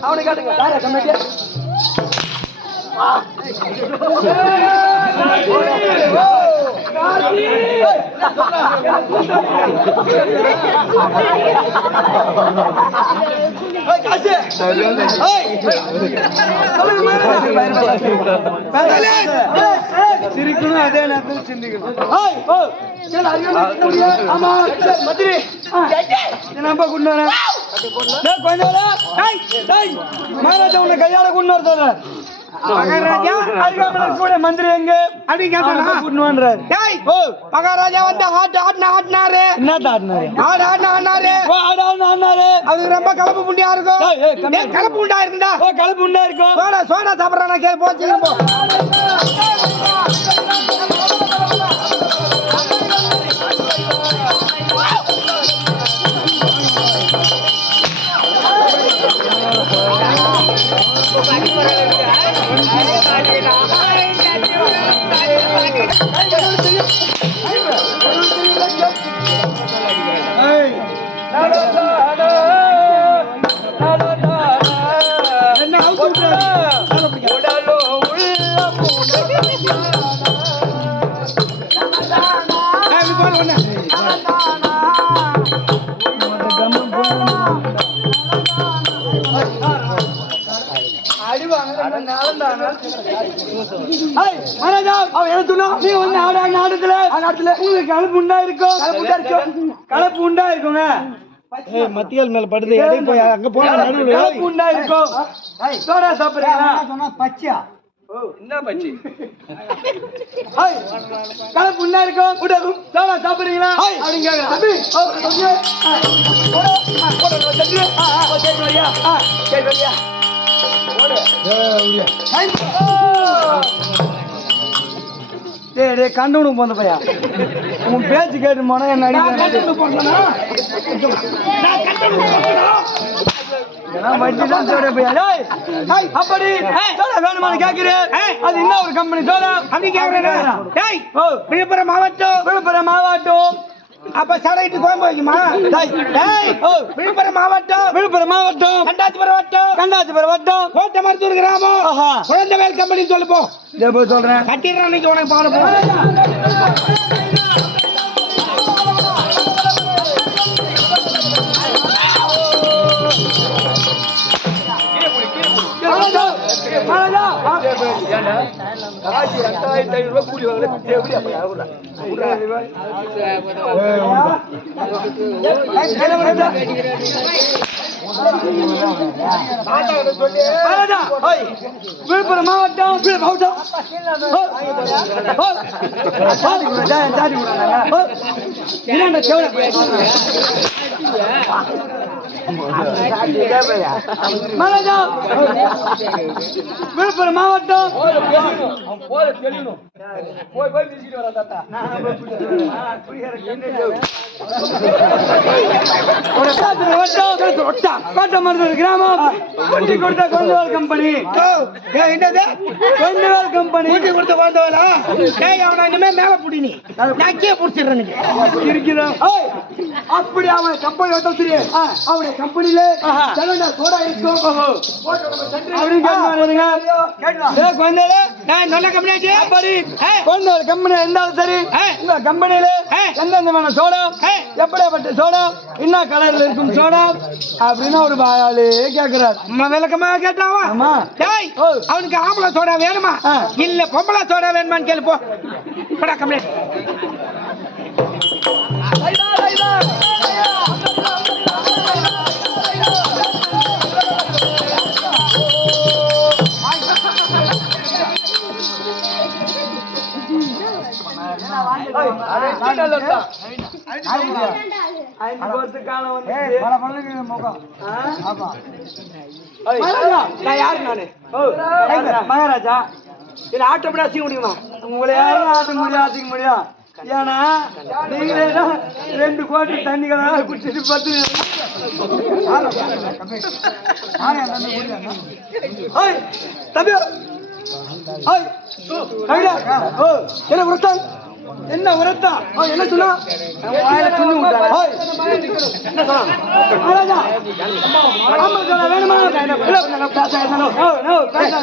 அவனை காட்டுங்க. யார கம்மிட்டியா சிரிக்கணும் அதே நேரத்தில் சிந்திக்கணும். ஆமா. மந்திரி. நம்ம கொண்டு வரேன். மகாராஜா உன்னை கையால கொண்டு வர சொல்றார் மகாராஜா அருகாமலர் கூட மந்திரி எங்க அப்படி கேட்டா கொண்டு வந்தாரு டேய் ஓ மகாராஜா வந்து ஆட்டு ஆட்டுனா ஆட்டினாரு என்ன தாட்டினாரு ஆடு ஆடுனா ஆடினாரு ஓ ஆடான்னு ஆடினாரு அவருக்கு ரொம்ப கலப்பு புண்டியா இருக்கும் கலப்பு உண்டா இருக்குண்டா ஓ கலப்பு உண்டா இருக்கும் சோடா சோடா சாப்பிட்றானா கேள் போச்சு அவன்? நீ வந்து ஆடு உங்களுக்கு கலப்பு உண்டா இருக்கும் கலப்பு உண்டா இருக்கும் கலப்பு உண்டா இருக்குங்க மத்தியால் மேல படுது எடை போய் அங்க போனா நடுவுல கலப்பு உண்டா இருக்கும் சோடா சாப்பிடுறீங்களா ஏய், கலப்பு உண்டா இருக்கும் உடலும் சோடா சாப்பிடுறீங்களா கேக்குறான். தம்பி, தம்பி, டேய் டேய் கண்டவனுக்கு போந்த பையா. உன் பேச்சு கேட்டு போனா என்ன அப்படி சோடா வேணுமான்னு கேக்குறேன் அது என்ன ஒரு கம்பெனி சோடா அப்படி ஓ விழுப்புரம் மாவட்டம். விழுப்புரம் மாவட்டம். அப்ப சடையிட்டு கோயம்பு வைக்குமா? விழுப்புரம் மாவட்டம். விழுப்புரம் மாவட்டம். கண்டாச்சிபுரம் வட்டம். கண்டாச்சிபுரம் வட்டம். கோட்டை மருத்துவர் கிராமம் குழந்தை வேல் கம்பெனி சொல்லுப்போம் சொல்றேன். கட்டிடுறேன் அன்னைக்கு உனக்கு பாடம் கூலி வாங்கல விழுப்புரம் மாவட்டம். மாவட்டம். என்னடா மகாராஜா. விழுப்புரம் மாவட்டம். போய் போய் வரா தாத்தா கிராமம் கொடுத்த கம்பெனி என்னது கொந்தவால் கம்பெனி ஊட்டி கொடுத்து வந்தவளா ஏய் அவனை இனிமே மேல புடி நீ நக்கிய புடிச்சிடுறேன் இருக்கிறோம் அப்படி அவன் கம்பெனி வந்தா சரி அவனுடைய கம்பெனில செலவுனா சோடா இருக்கும் அப்படின்னு கேட்கறானுங்க நான் நல்ல கம்பெனி குழந்தைகள் கம்பெனி இருந்தாலும் சரி ஏய். உங்க கம்பெனில ஏய். எந்தெந்த வேணும் சோடா. எப்படியாப்பட்ட சோடா என்ன கலர்ல இருக்கும் சோடா அப்படின்னு ஒரு பாயாளே கேக்குறாரு அம்மா விளக்கமா கேட்டாவா ஆமா. அவனுக்கு ஆம்பளை சோடா வேணுமா. இல்ல பொம்பளை சோடா வேணுமான்னு கேளு போ போடா கம்பெனி மகாராஜா. நான் யாரு நானு? ஓ, மகாராஜா. இல்ல ஆட்டோப்படி அசிக்க முடியுமா? உங்களை யாரும் ஆட்ட முடியும் ஆசிக்க முடியும்? ஏன்னா நீங்களே தான் ரெண்டு கோடி தண்ணிகளா குடிச்சிட்டு பத்து தம்பி. என்ன உரத்தான் என்ன உரத்தா என்ன சொன்னா என்ன சொன்னா வேணுமா பேச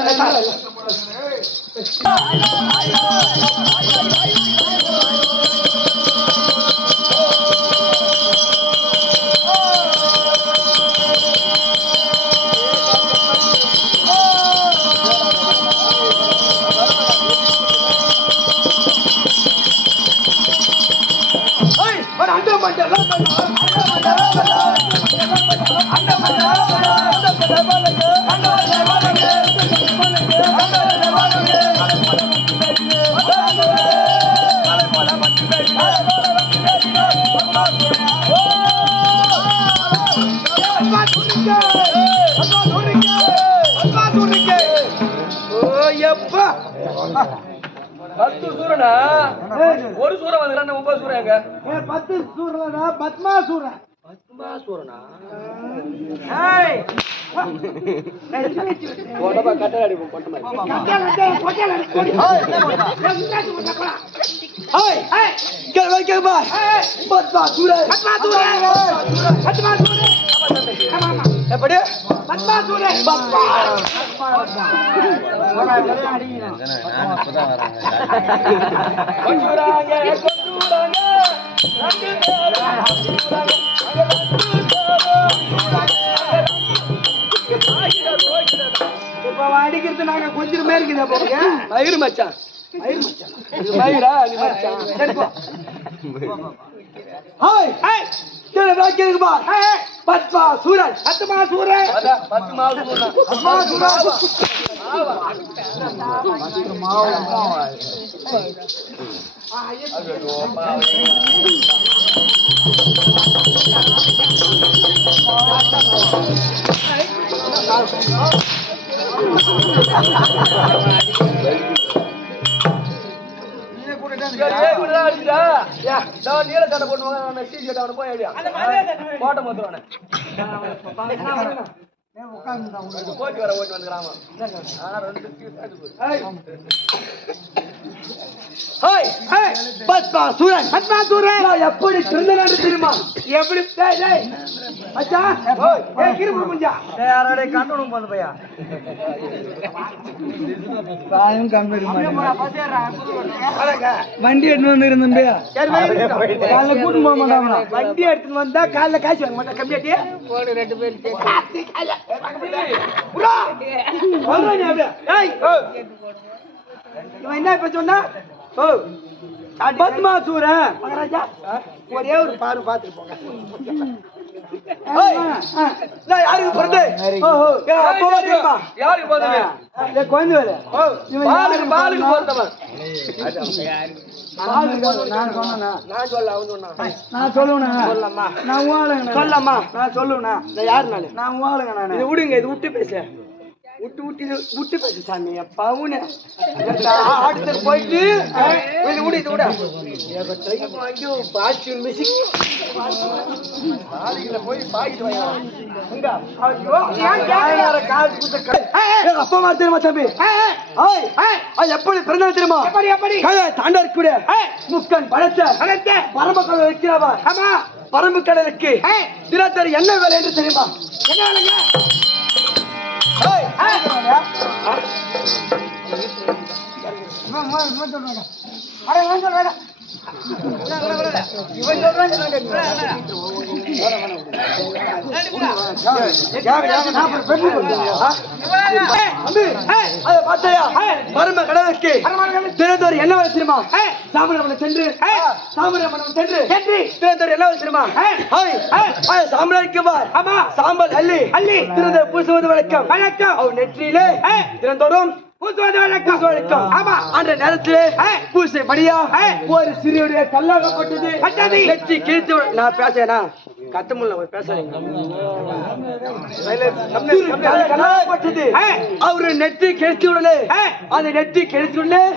சூரனா ஒரு சூரன் வந்துக்கிறான் ஒன்பது சூரன் எங்க பத்து சூரனா பத்மா சூரன் பத்மா சூரனா உடம்பா அடிப்போம் பட்ட மாதிரி. பத்மா பத்மா பத்மா ஆமா எப்படி இப்ப அடிக்கிறது நாங்க கொஞ்சம் இருக்குதா போங்க? மயிறு மச்சான். மயிர் மச்சான் இது மயிரா இது மச்சான் சரி போ ஹாய் ஹாய் கேளு நீல சட்டை போட்டுவாங்க, நான் மெஸ்ஸி அவனை போய் அடியா. கோட்டை மொத்தம் வர ஓட்டி வந்துக்கிறான் ஆனா ரெண்டு சீட் அது போகுது. ஹாய் ஹாய் பத்மா சூரன் பத்மா சூரன் நான் எப்படி திருந்தனான்னு தெரியுமா? எப்படி? டேய் டேய். மச்சான் ஏய் கிருபு குஞ்சா யாரோட கண்டனம் பண்ண பையா. காயம் கம்பெனி வண்டி எடுத்து வந்து இருந்தேன். காலைல கூட்டு போக மாட்டாங்களா வண்டி எடுத்துட்டு வந்தா காலைல காசு வாங்க கம்மியாட்டி ஏய் இவன் என்ன இப்ப சொன்னா ஓ பத்மாசூரன் மகாராஜா ஒரே ஒரு பாரு பாத்துட்டு போங்க. நான் யாருக்கு பிறந்து ஓஹோ அப்பவா தெரியுமா? யாருக்கு போதுமே ஏய், குழந்தை வேலை இவன் பாலுக்கு யாருக்கு பாலுக்கு போறதவன் பாலுக்கு நான் சொன்னேனா? நான் சொல்ல அவன் சொன்னான். நான் சொல்லுவேனா? சொல்லம்மா. நான் வாழுங்க சொல்லம்மா. நான் சொல்லுவேனா? நான் யாரு நானு நான் வாழுங்க நானு இது விடுங்க இது விட்டு பேச. விட்டு விட்டு விட்டு பேசு சாமி பவுனு ஆடுத்தர் போயிட்டு இது விடு இது விட ஐயோ பாச்சு மியூசிக் பாலிகளை போய் பாக்கிட்டு வாங்க எங்க ஐயோ ஏன் கேக்குற? காசு கொடுத்த க- ஏய், ஏய், ஏய், அப்பா மாதிரி தெரியுமா தம்பி? எப்படி பிறந்தது தெரியுமா? தாண்டா ஏய், முக்கன் படைத்த அகத்தே. பரமக்கடை வைக்கிறவா பரம்பு கடலுக்கு ஏய், தினத்தரி என்ன வேலை என்று தெரியுமா? என்ன வேலைங்க? அட, சொல்றாங்க. இவன் பார்த்தாயா கடலுக்கு தினத்தரி என்ன வச்சிருமா தெரியுமா சென்று ஏய், சென்று சென்று. தினத்தரி என்ன வேலை தெரியுமா பார் ஆமா சாம்பல் அள்ளி அள்ளி. தினத்தரி பூசுவது வழக்கம் வணக்கம் அவர் நெற்றியிலே தினந்தோறும் பூசுவது வழக்கம் ஆமா அன்ற நேரத்திலே. பூசை மடியா. ஒரு சிறியுடைய கல்லாகப்பட்டது பட்டது. நெற்றி கிழித்து நான் பேசுறேனா கத்த முடியல பேசுறேன். அவரு நெற்றி ஏய். அந்த நெற்றி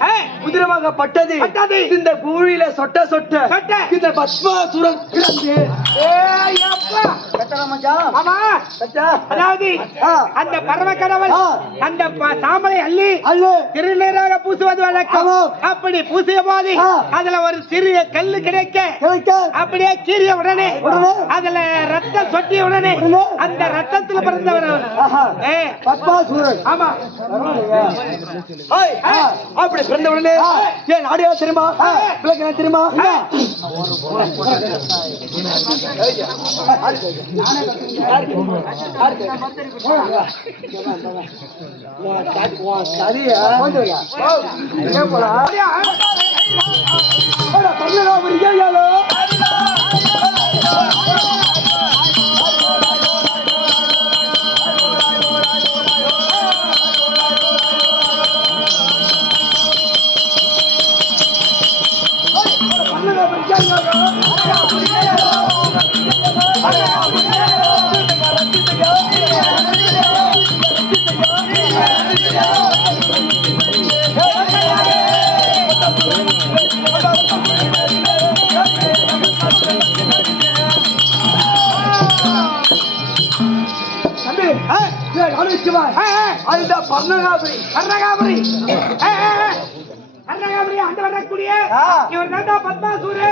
ஏய். குதிரமாக பட்டது பட்டது. இந்த பூழியில சொட்ட சொட்ட சொட்ட. இந்த பத்மாசுரன் கிடந்து அதாவது. அந்த பரம கடவுள். அந்த சாம்பலை அள்ளி அல்ல திருநீராக பூசுவது வழக்கம். அப்படி பூசிய போது. அதுல ஒரு சிறிய கல்லு கிடைக்க கிடைக்க அப்படியே கீறிய உடனே உடனே? அதுல ரத்தம் சொட்டிய உடனே? அந்த ரத்தத்துல பிறந்தவர் பத்மாசுரன். ஆமா. அப்படி பிறந்த உடனே ஏன் நாடியா தெரியுமா? விளக்கு என்ன தெரியுமா? தம்பி ஏய், ஏய், அனுப்பிச்சுவா. அதுதான் பன்னகாபுரி கர்ணகாபுரி ஏ, ஏ, ஏ. கர்ணகாபுரி அந்த வரக்கூடிய இவர் பத்மாசூரு.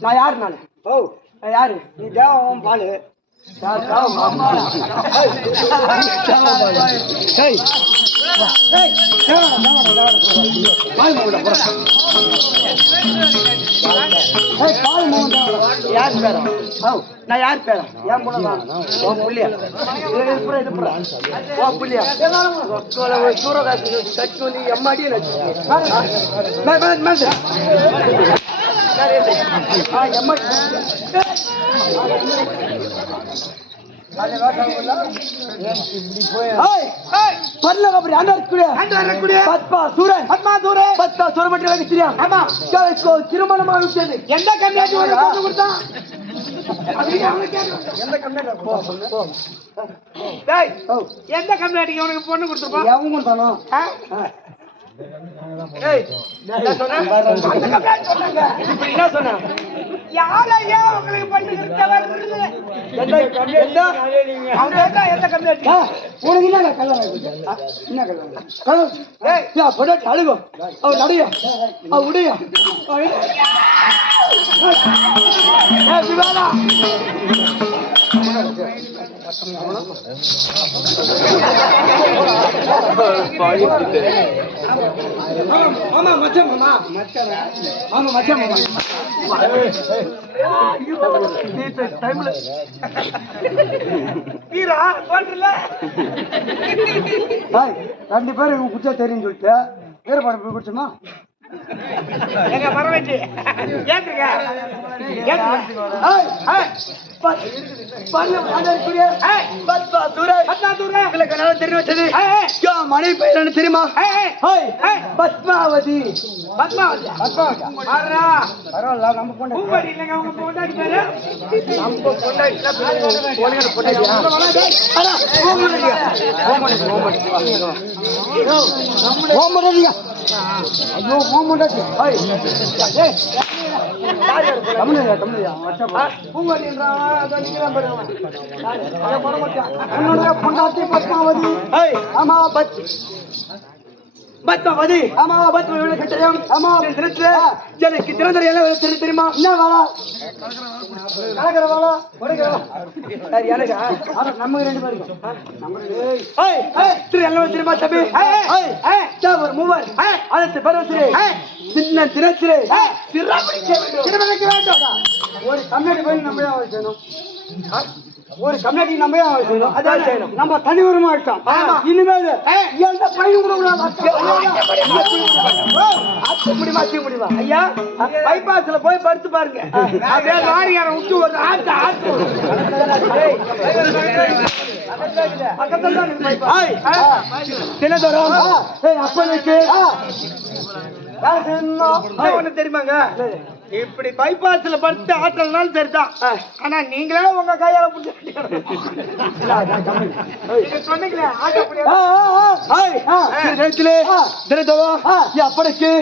நான் யாரு நானு? ஓ நான் யாரு? நீ தேவன் பாலு. நான் யார் பேரா நான் யார் பேரா என் ஓ புள்ளியா இது இது ஓ புள்ளியா சூரகாசி கட்டி வந்து எம்மாடியே நச்சு எம்மாடி ஏய் ஏய் பல்ல கபடி அந்த இருக்கக்கூடிய அந்த வரக்கூடிய பத்மா சூரன். பத்மா சூரன் மட்டும் எனக்கு தெரியும் ஆமா. கேளுக்கோ, திருமணம் ஆகிவிட்டது எந்த கொடுத்தான் அவனுக்கு கேட்கணும். எந்த கம்மியாக போ போ. டேய், ஓ எந்த கம்மியாட்டிக்கு அவனுக்கு பொண்ணு கொடுத்துருப்பான் எவங்க தானோ ஏய் என்ன சொன்ன? அந்த கம்மியாட்டி சொன்னாங்க. இப்படி என்ன சொன்ன? யாரையா உங்களுக்கு பண்ணி கொடுத்தவர் எந்த எந்த அவங்க தான் எந்த கம்மியாட்டி ஆ, உனக்கு என்ன கல்யாணம் என்ன கல்யாணம் அழுகும் நடியும் உடையும் விவாதா ஆமா மச்சான் மாமா ஆமா மச்சான் மாமா டைம்ல வீரா ரெண்டு பேரும் குச்சா தெரியும் சொல்லிட்டு வேறு போய் குடிச்சோமா எங்க தெரியும் வச்சது. யோ மனைவி பெயர் தெரியுமா? பத்மாவதி. பத்மாவதி பத்மாவதி மாறா. பரவாயில்ல நம்ம பூம்படி இல்லைங்க பேரு? நம்ம அடா ஓமடியா ஓமடி ஓமடி ஓமடியா ஐயோ ஏய் பொண்டாட்டி பத்மாவதி. ஆமா பத் பத்மாவதி ஆமா பத்மாவதி கட்டயம் ஆமா திருத்துல எனக்கு எல்லாம் தெரியுமா என்ன வேலை கலக்கிற வேலை உடைக்கிற வேலை சரி எனக்கு ஆனா நம்ம ரெண்டு பேருக்கும் நம்ம ரெண்டு ஏய் ஏய் ஏய் திரு எல்லாம் தெரியுமா தம்பி? ஒரு மூவர். அதற்கு பருவத்திலே சின்ன தினத்திலே சிறப்படி திருமணக்கு வேண்டும். ஒரு கம்யூனிட்டி போய் நம்ம ஏன் செய்யணும் ஒரு கம்யூனிட்டி நம்ம ஏன் செய்யணும்? அதான் செய்யணும். நம்ம தனி உரிமை ஆயிட்டோம். இனிமேல் எந்த ஆச்சு முடியுமா ஆச்சு முடியுமா ஐயா பைபாஸ்ல போய் படுத்து பாருங்க. அப்படியே லாரியார விட்டு ஒரு ஆட்டு ஆட்டு. பக்கத்துல தான் அப்பனுக்கு யார் தெரியுமாங்க? இப்படி பைபாஸ்ல படுத்து ஆட்டல்னாலும் சரிதான். ஆனா நீங்களே உங்க கையால அப்பனுக்கு.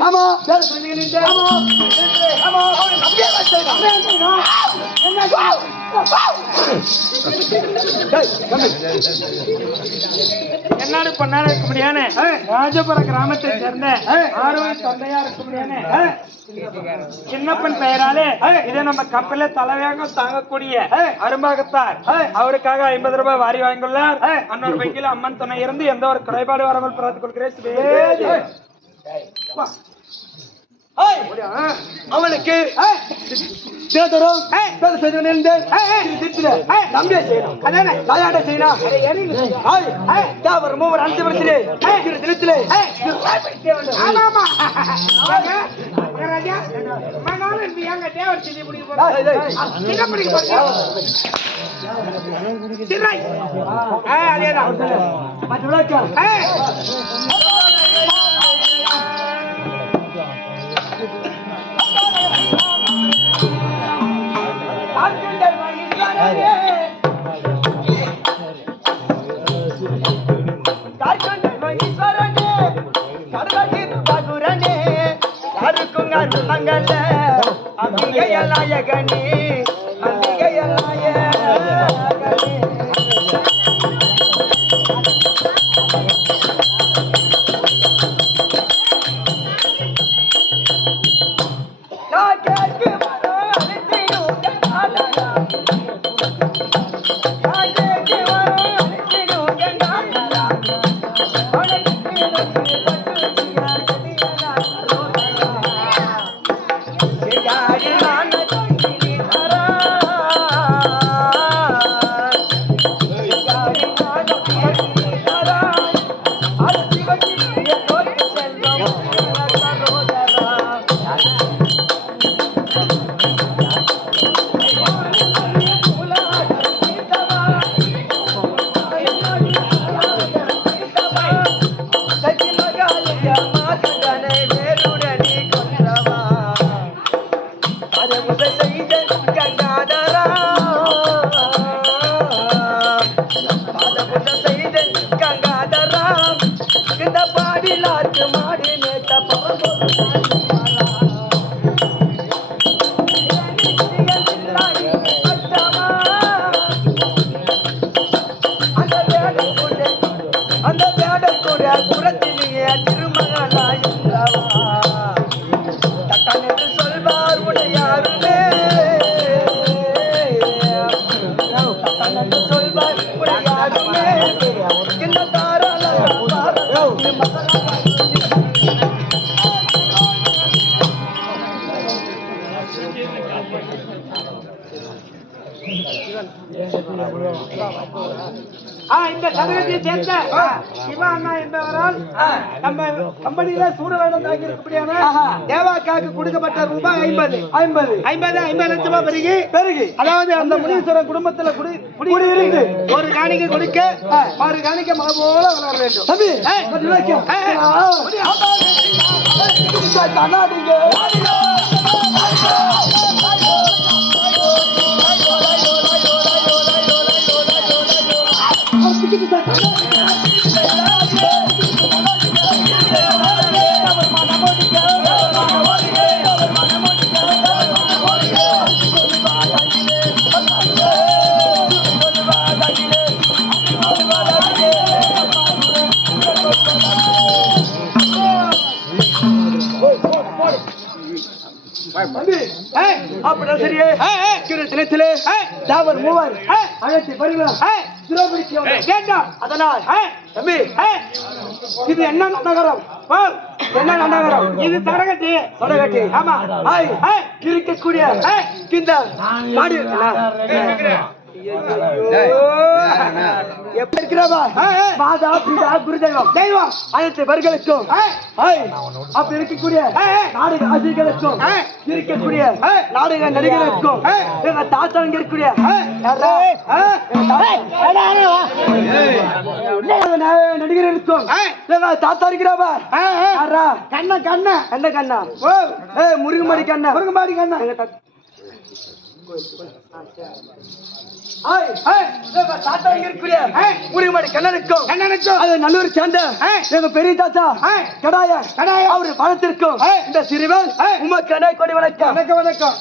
ஆமா. என்னாடு பண்ணாரு இருக்க முடியானே? ராஜபுரம் கிராமத்தை சேர்ந்த ஆரோக்கிய தொண்டையா இருக்க முடியானே? சின்னப்பன் பெயராலே இதை நம்ம கப்பல தலைவேகம் தாங்கக்கூடிய அரும்பாகத்தார். அவருக்காக ஐம்பது ரூபாய் வாரி வாங்கியுள்ளார். அன்னொரு பைக்கில் அம்மன் துணை இருந்து எந்த ஒரு குறைபாடு வராமல் பிரார்த்திக் கொள்கிறேன். அவனுக்கு செய்யணும். விளையாட செய்யணும். மூவர் அஞ்சு ராஜா, மகனால இருந்து ஏங்க தேவர் செஞ்சு பிடிக்க போறீங்க? என்ன பிடிக்க போறீங்க? சிறை. ஆ, அதேதான். மற்ற விளையாட்டு ஏய், ஆட்கள் யாருக்கும் மங்கள அம்பிகையல் புறத்திலேயே திருமகனாயிருந்தவா தட்டான் என்று சொல்வார் உடையாருமே தட்டான் இந்த சதுரத்தை சேர்ந்த நம்ம கம்பெனியில சூரவேடம் தாக்கி தேவாக்காக்கு கொடுக்கப்பட்ட ரூபாய் ஐம்பது ஐம்பது ஐம்பது ஐம்பது லட்சம் ரூபாய் பெருகி பெருகு அதாவது அந்த முனீஸ்வரன் குடும்பத்துல குடி குடியிருந்து ஒரு காணிக்கை கொடுக்க மறு காணிக்கை மலை போல வளர வேண்டும் தம்பி ஏய். கொஞ்சம் ஏய். தாவர் மூவர் வேண்டாம். அதனால் தம்பி ஏய், இது என்ன நகரம். என்ன நகரம்? இது தரகட்டி சொடகட்டி ஆமா. இருக்கக்கூடிய. இந்த மாடி? எப்படி இருக்கிறவா? மாதா பிதா குருதெய்வம். தெய்வம் அனைத்து ஆய் அப்படி இருக்கக்கூடிய. நாடக ஆசிரியர்களுக்கும். இருக்கக்கூடிய. நாடக நடிகர்களுக்கும். எங்க தாத்தா இங்க இருக்கக்கூடிய நடிகர்களுக்கும். எங்க தாத்தா இருக்கிறவா? கண்ண கண்ண. என்ன கண்ணா. முருகமாரி கண்ணா. முருகமாடி கண்ணா. நல்லூர் சேர்ந்த. எங்க பெரிய தாத்தா. கடாய கடாய. அவரு பணத்திற்கும். இந்த சிறுவன். உமக்கு அடை கொடி வணக்கம் வணக்கம் வணக்கம்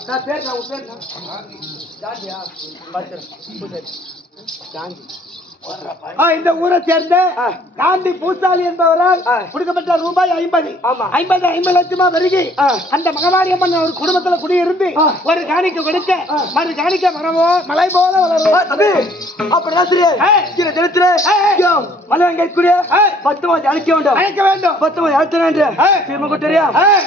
நான் இந்த ஊரை சேர்ந்த. காந்தி பூசாலி என்பவரால். கொடுக்கப்பட்ட ரூபாய் ஐம்பது. ஐம்பது ஐம்பது லட்சமா பெருகி. அந்த மகவாரி அம்மன் ஒரு குடும்பத்துல குடியிருந்து. ஒரு காணிக்கை கொடுக்க. மறு காணிக்கை மரமோ மலை போல அப்படிதான் தினத்திலே இருக்கக்கூடிய ஏய். பத்து மாதிரி அழைக்க வேண்டும் அழைக்க வேண்டும் பத்து அழைத்தன என்று ஏய். திரும்ப கூட்டறியா ஏய்.